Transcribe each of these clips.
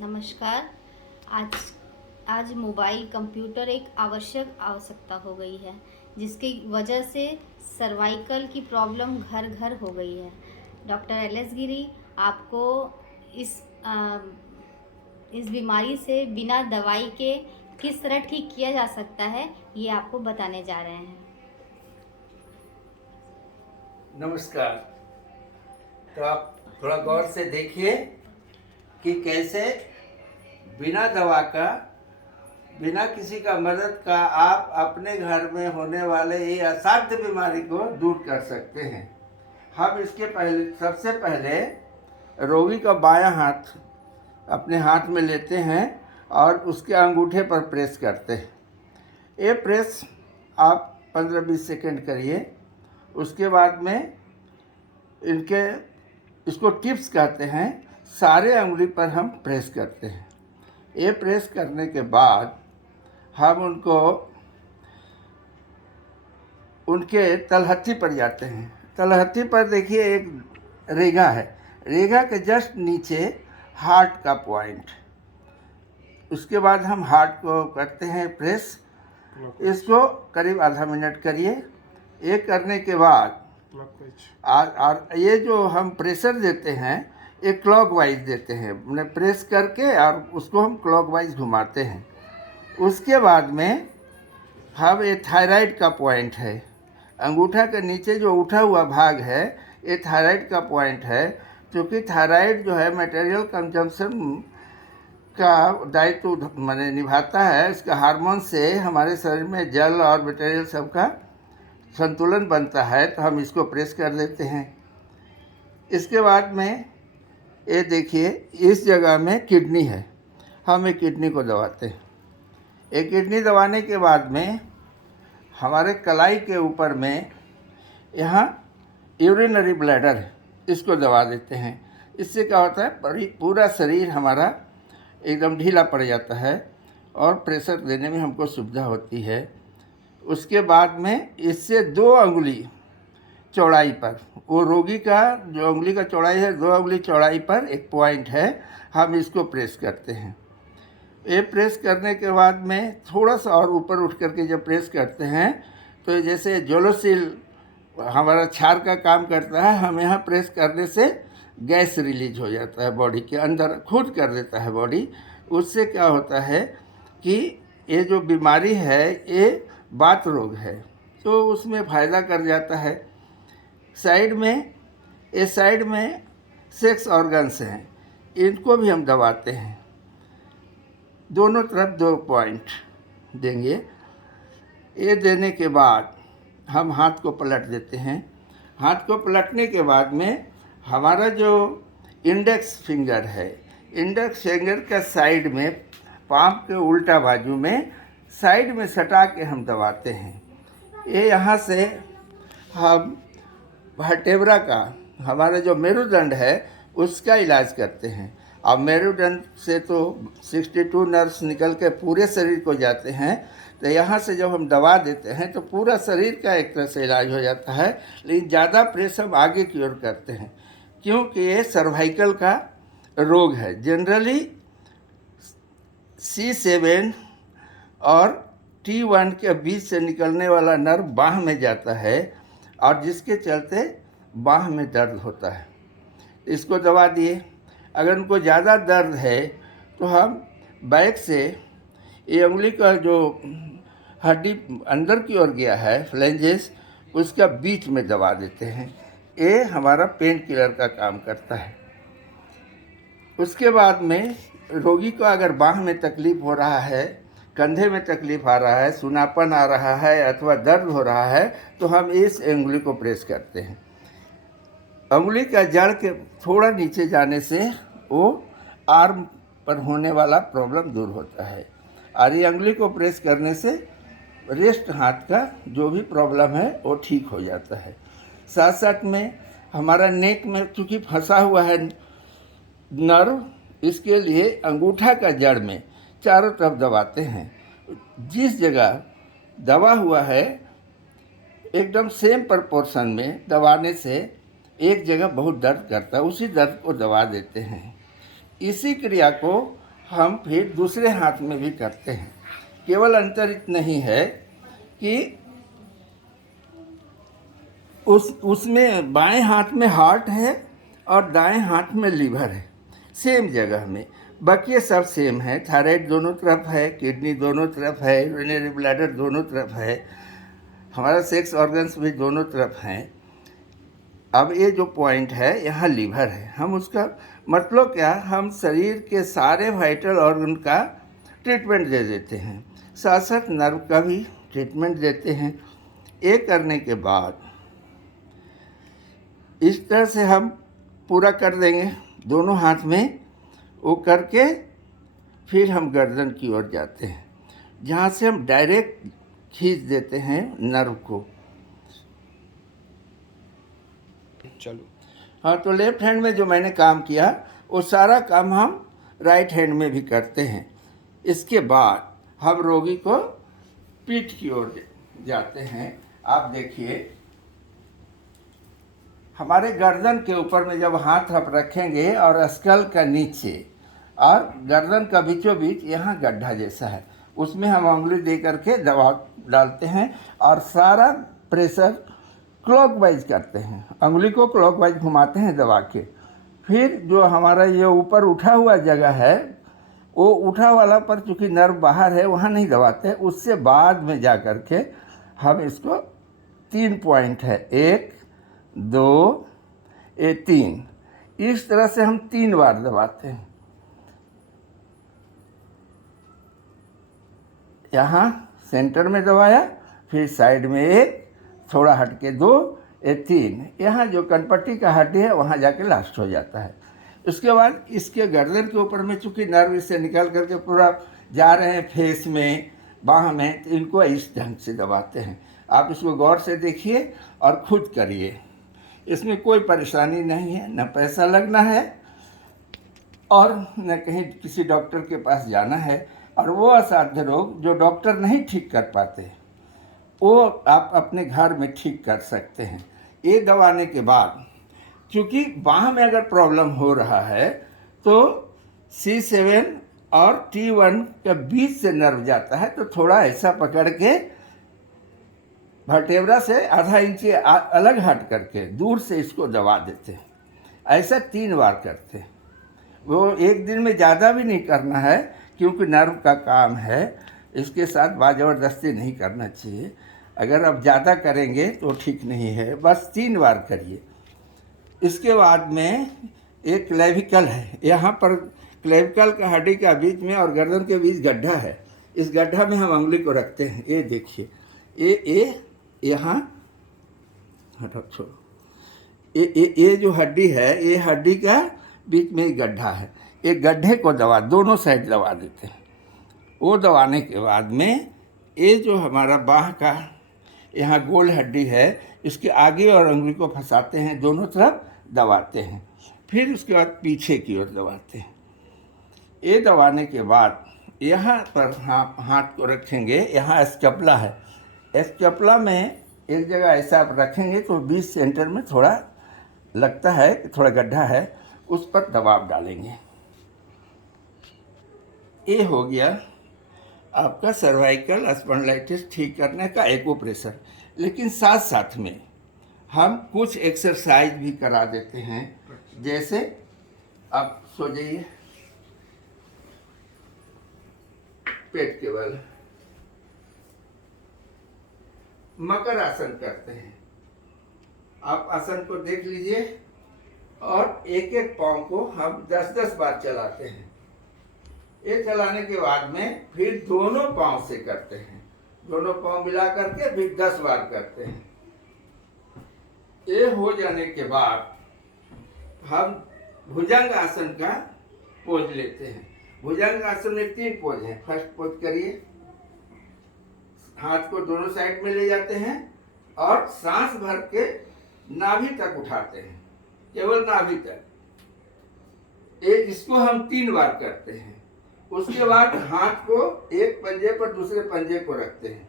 नमस्कार। आज आज मोबाइल कंप्यूटर एक आवश्यक आवश्यकता हो गई है, जिसकी वजह से सर्वाइकल की प्रॉब्लम घर घर हो गई है। डॉक्टर एल एस गिरी आपको इस अ, इस बीमारी से बिना दवाई के किस तरह ठीक किया जा सकता है, ये आपको बताने जा रहे हैं। नमस्कार। तो आप थोड़ा गौर से देखिए कि कैसे बिना दवा का, बिना किसी का मदद का आप अपने घर में होने वाले ये असाध्य बीमारी को दूर कर सकते हैं। हम इसके पहले सबसे पहले रोगी का बायां हाथ अपने हाथ में लेते हैं और उसके अंगूठे पर प्रेस करते हैं। ये प्रेस आप 15-20 सेकंड करिए। उसके बाद में इनके इसको टिप्स कहते हैं, सारे अंगुली पर हम प्रेस करते हैं। ये प्रेस करने के बाद हम उनको उनके तलहत्थी पर जाते हैं। तलहत्थी पर देखिए एक रेखा है, रेखा के जस्ट नीचे हार्ट का पॉइंट। उसके बाद हम हार्ट को करते हैं प्रेस। इसको करीब आधा मिनट करिए। ये करने के बाद और ये जो हम प्रेशर देते हैं ये क्लॉकवाइज देते हैं, मैंने प्रेस करके और उसको हम क्लॉकवाइज घुमाते हैं। उसके बाद में हम ये थायराइड का पॉइंट है, अंगूठा के नीचे जो उठा हुआ भाग है ये थायराइड का पॉइंट है। क्योंकि थायराइड जो है मटेरियल कंजम्पशन का दायित्व मैंने निभाता है। इसका हार्मोन से हमारे शरीर में जल और मटेरियल सबका संतुलन बनता है, तो हम इसको प्रेस कर देते हैं। इसके बाद में ये देखिए इस जगह में किडनी है, हम एक किडनी को दबाते हैं। एक किडनी दबाने के बाद में हमारे कलाई के ऊपर में यहाँ यूरिनरी ब्लैडर है, इसको दबा देते हैं। इससे क्या होता है, पूरा शरीर हमारा एकदम ढीला पड़ जाता है और प्रेशर देने में हमको सुविधा होती है। उसके बाद में इससे 2 अंगुली चौड़ाई पर, वो रोगी का जो उंगली का चौड़ाई है 2 अंगुली चौड़ाई पर एक पॉइंट है, हम इसको प्रेस करते हैं। ये प्रेस करने के बाद में थोड़ा सा और ऊपर उठ करके जब प्रेस करते हैं तो जैसे जोलोसिल हमारा क्षार का काम करता है, हम यहाँ प्रेस करने से गैस रिलीज हो जाता है बॉडी के अंदर, खुद कर देता है बॉडी। उससे क्या होता है कि ये जो बीमारी है ये बात रोग है, तो उसमें फ़ायदा कर जाता है। साइड में ये साइड में सेक्स ऑर्गन्स हैं, इनको भी हम दबाते हैं। दोनों तरफ 2 पॉइंट देंगे। ये देने के बाद हम हाथ को पलट देते हैं। हाथ को पलटने के बाद में हमारा जो इंडेक्स फिंगर है, इंडेक्स फिंगर का साइड में पाम के उल्टा बाजू में साइड में सटा के हम दबाते हैं। ये यहाँ से हम वर्टेब्रा का, हमारा जो मेरुदंड है उसका इलाज करते हैं। अब मेरुदंड से तो 62 नर्व्स निकल के पूरे शरीर को जाते हैं, तो यहाँ से जब हम दबा देते हैं तो पूरा शरीर का एक तरह से इलाज हो जाता है। लेकिन ज़्यादा प्रेस हम आगे की ओर करते हैं क्योंकि ये सर्वाइकल का रोग है। जनरली C7 और T1 के बीच से निकलने वाला नर्व बाह में जाता है और जिसके चलते बाह में दर्द होता है। इसको दबा दिए। अगर उनको ज़्यादा दर्द है तो हम बैक से ये उंगली का जो हड्डी अंदर की ओर गया है फ्लेंजेस, उसका बीच में दबा देते हैं। ये हमारा पेन किलर का काम करता है। उसके बाद में रोगी को अगर बाह में तकलीफ़ हो रहा है, कंधे में तकलीफ़ आ रहा है, सुनापन आ रहा है अथवा दर्द हो रहा है, तो हम इस उंगली को प्रेस करते हैं। उंगली का जड़ के थोड़ा नीचे जाने से वो आर्म पर होने वाला प्रॉब्लम दूर होता है और ये उंगली को प्रेस करने से रेस्ट हाथ का जो भी प्रॉब्लम है वो ठीक हो जाता है। साथ साथ में हमारा नेक में चूँकि फंसा हुआ है नर्व, इसके लिए अंगूठा का जड़ में चारों तरफ दबाते हैं। जिस जगह दबा हुआ है एकदम सेम प्रपोर्शन में दबाने से एक जगह बहुत दर्द करता है, उसी दर्द को दबा देते हैं। इसी क्रिया को हम फिर दूसरे हाथ में भी करते हैं। केवल अंतर इतना ही है कि उसमें बाएं हाथ में हार्ट है और दाएं हाथ में लीवर है, सेम जगह में। बाकी ये सब सेम है। थायराइड दोनों तरफ है, किडनी दोनों तरफ है, यूरिनरी ब्लैडर दोनों तरफ है, हमारा सेक्स ऑर्गन्स भी दोनों तरफ हैं। अब ये जो पॉइंट है यहाँ लीवर है, हम उसका मतलब क्या, हम शरीर के सारे वाइटल ऑर्गन का ट्रीटमेंट दे देते हैं, साथ साथ नर्व का भी ट्रीटमेंट देते हैं। ये करने के बाद इस तरह से हम पूरा कर देंगे दोनों हाथ में। वो करके फिर हम गर्दन की ओर जाते हैं, जहाँ से हम डायरेक्ट खींच देते हैं नर्व को। चलो। हाँ, तो लेफ्ट हैंड में जो मैंने काम किया वो सारा काम हम राइट हैंड में भी करते हैं। इसके बाद हम रोगी को पीठ की ओर जाते हैं। आप देखिए, हमारे गर्दन के ऊपर में जब हाथ आप रखेंगे और स्कल का नीचे और गर्दन का बीचों बीच यहाँ गड्ढा जैसा है, उसमें हम उंगली दे करके दवा डालते हैं और सारा प्रेशर क्लॉकवाइज करते हैं, उंगली को क्लॉकवाइज घुमाते हैं दबा के। फिर जो हमारा ये ऊपर उठा हुआ जगह है, वो उठा वाला पर चूँकि नर्व बाहर है वहाँ नहीं दबाते, उससे बाद में जा कर के हम इसको 3 पॉइंट है, 1 2 ये 3, इस तरह से हम 3 बार दबाते हैं। यहाँ सेंटर में दबाया, फिर साइड में 1, थोड़ा हट के 2, ये 3, यहाँ जो कनपट्टी का हड्डी है वहाँ जाके लास्ट हो जाता है। उसके बाद इसके गर्दन के ऊपर में चूँकि नर्व इससे निकल करके पूरा जा रहे हैं फेस में, बाह में, तो इनको इस ढंग से दबाते हैं। आप इसको गौर से देखिए और खुद करिए। इसमें कोई परेशानी नहीं है, न पैसा लगना है और न कहीं किसी डॉक्टर के पास जाना है। और वो असाध्य रोग जो डॉक्टर नहीं ठीक कर पाते, वो आप अपने घर में ठीक कर सकते हैं। ये दबाने के बाद क्योंकि बाह में अगर प्रॉब्लम हो रहा है तो C7 और T1 के बीच से नर्व जाता है, तो थोड़ा ऐसा पकड़ के वर्टेब्रा से आधा इंच अलग हट करके दूर से इसको दबा देते हैं। ऐसा 3 बार करते हैं। वो एक दिन में ज़्यादा भी नहीं करना है, क्योंकि नर्व का काम है, इसके साथ ज़बरदस्ती नहीं करना चाहिए। अगर आप ज़्यादा करेंगे तो ठीक नहीं है, बस 3 बार करिए। इसके बाद में एक क्लेविकल है, यहाँ पर क्लेविकल का हड्डी का बीच में और गर्दन के बीच गड्ढा है। इस गड्ढा में हम उंगली को रखते हैं। ये देखिए, ये यहाँ हटो, छोड़ो, ये जो हड्डी है, ये हड्डी का बीच में गड्ढा है। ये गड्ढे को दबा, दोनों साइड दबा देते हैं। वो दबाने के बाद में ये जो हमारा बाह का यहाँ गोल हड्डी है, इसके आगे और उंगली को फंसाते हैं, दोनों तरफ दबाते हैं। फिर उसके बाद पीछे की ओर दबाते हैं। ये दबाने के बाद यहाँ पर हाथ को रखेंगे, यहाँ स्कैपुला है। स्कैपुला में एक जगह ऐसा आप रखेंगे तो बीच सेंटर में थोड़ा लगता है कि थोड़ा गड्ढा है, उस पर दबाव डालेंगे। ये हो गया आपका सर्वाइकल स्पॉन्डिलाइटिस ठीक करने का एक्यूप्रेशर। लेकिन साथ साथ में हम कुछ एक्सरसाइज भी करा देते हैं। जैसे आप सो जाइए, पेट के बल मकर आसन करते हैं। आप आसन को देख लीजिए और एक एक पाँव को हम 10-10 बार चलाते हैं। ये चलाने के बाद में फिर दोनों पाँव से करते हैं, दोनों पाँव मिला करके फिर 10 बार करते हैं। ये हो जाने के बाद हम भुजंग आसन का पोज लेते हैं। भुजंग आसन में 3 पोज हैं। फर्स्ट पोज करिए, हाथ को दोनों साइड में ले जाते हैं और सांस भर के नाभि तक उठाते हैं, केवल नाभि तक। इसको हम 3 बार करते हैं। उसके बाद हाथ को एक पंजे पर दूसरे पंजे को रखते हैं,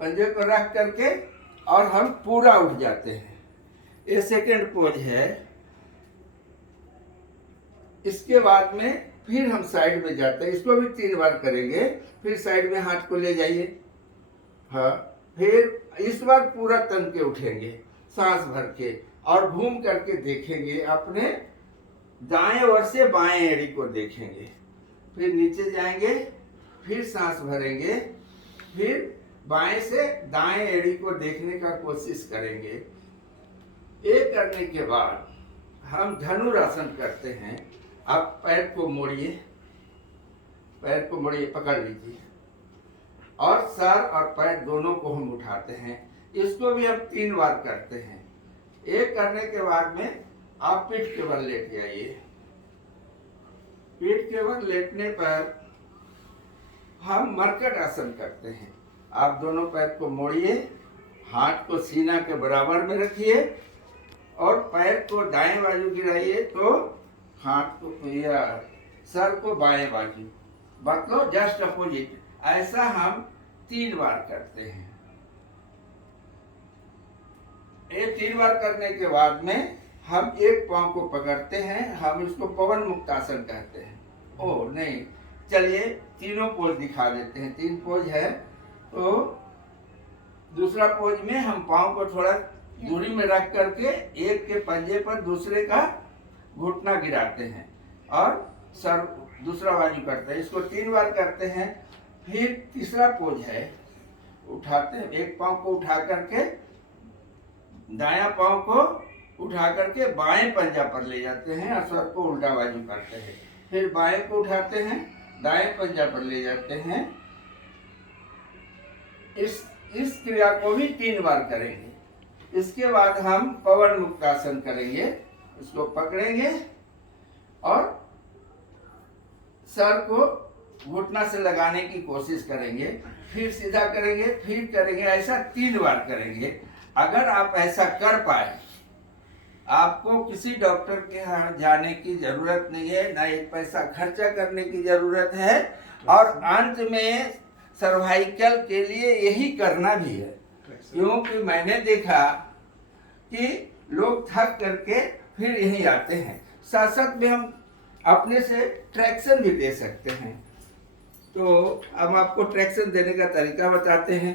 पंजे पर रख करके और हम पूरा उठ जाते हैं। ये सेकेंड पोज है। इसके बाद में फिर हम साइड में जाते हैं, इसको भी 3 बार करेंगे। फिर साइड में हाथ को ले जाइए, हाँ। फिर इस बार पूरा तन के उठेंगे सांस भर के, और घूम करके देखेंगे, अपने दाएं ओर से बाएं एड़ी को देखेंगे। फिर नीचे जाएंगे, फिर सांस भरेंगे, फिर बाएं से दाएं एड़ी को देखने का कोशिश करेंगे। ये करने के बाद हम धनुरासन करते हैं। आप पैर को मोड़िए, पैर को मोड़िए, पकड़ लीजिए, और सर और पैर दोनों को हम उठाते हैं। इसको भी हम 3 बार करते हैं। एक करने के बाद में आप पीठ के बल लेट जाइए। पीठ के बल लेटने पर हम मरकट आसन करते हैं। आप दोनों पैर को मोड़िए, हाथ को सीना के बराबर में रखिए, और पैर को दाएं बाजू गिराइए, तो हाथ को या सर को बाएं बाजू, मतलब जस्ट अपोजिट। ऐसा हम 3 बार करते हैं। ये 3 बार करने के बाद में हम एक पांव को पकड़ते हैं, हम इसको पवन मुक्तासन कहते हैं। ओ नहीं, चलिए तीनों पोज दिखा देते हैं। 3 पोज है, तो दूसरा पोज में हम पांव को थोड़ा दूरी में रख करके एक के पंजे पर दूसरे का घुटना गिराते हैं, और सर दूसरा बाजू करते हैं। इसको 3 बार करते हैं। फिर तीसरा पोज है, उठाते हैं, एक पांव को उठा करके, दायां पांव को उठा करके बाएं पंजा पर ले जाते हैं, और सर को उल्टा बाजू करते हैं। फिर बाएं को उठाते हैं, दाएं पंजा पर ले जाते हैं। इस क्रिया को भी 3 बार करेंगे। इसके बाद हम पवन मुक्तासन करेंगे। इसको पकड़ेंगे और सर को घुटना से लगाने की कोशिश करेंगे, फिर सीधा करेंगे, फिर करेंगे। ऐसा 3 बार करेंगे। अगर आप ऐसा कर पाए, आपको किसी डॉक्टर के यहाँ जाने की जरूरत नहीं है, ना एक पैसा खर्चा करने की जरूरत है, और अंत में सर्वाइकल के लिए यही करना भी है। क्योंकि मैंने देखा कि लोग थक करके फिर यहीं आते हैं। साथ साथ में हम अपने से ट्रैक्शन भी दे सकते हैं। तो अब आपको ट्रैक्शन देने का तरीका बताते हैं।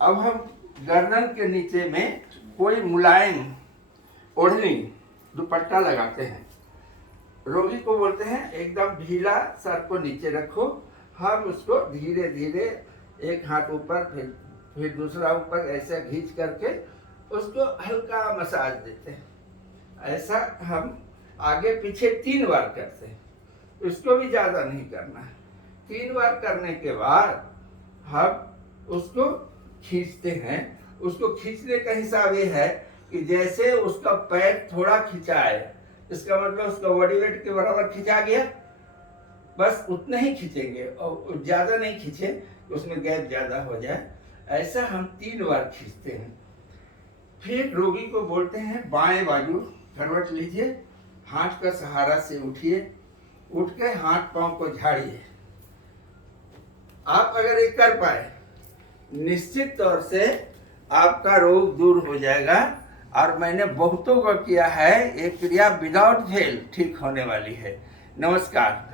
अब हम गर्दन के नीचे में कोई मुलायम ओढ़नी, दुपट्टा लगाते हैं। रोगी को बोलते हैं एकदम ढीला सर को नीचे रखो। हम उसको धीरे धीरे एक हाथ ऊपर, फिर दूसरा ऊपर, ऐसा खींच करके उसको हल्का मसाज देते हैं। ऐसा हम आगे पीछे 3 बार करते हैं। इसको भी ज़्यादा नहीं करना है। 3 बार करने के बाद हम उसको खींचते हैं। उसको खींचने का हिसाब ये है कि जैसे उसका पैर थोड़ा खिंचाए, इसका मतलब उसका बॉडी वेट के बराबर खिंचा गया, बस उतना ही खींचेंगे, और ज़्यादा नहीं खींचे, उसमें गैप ज़्यादा हो जाए। ऐसा हम 3 बार खींचते हैं। फिर रोगी को बोलते हैं बाएं बाजू करवट लीजिए, हाथ का सहारा से उठिए, उठ के हाथ पांव को झाड़िए। आप अगर ये कर पाए, निश्चित तौर से आपका रोग दूर हो जाएगा। और मैंने बहुतों को किया है, ये क्रिया विदाउट फेल ठीक होने वाली है। नमस्कार।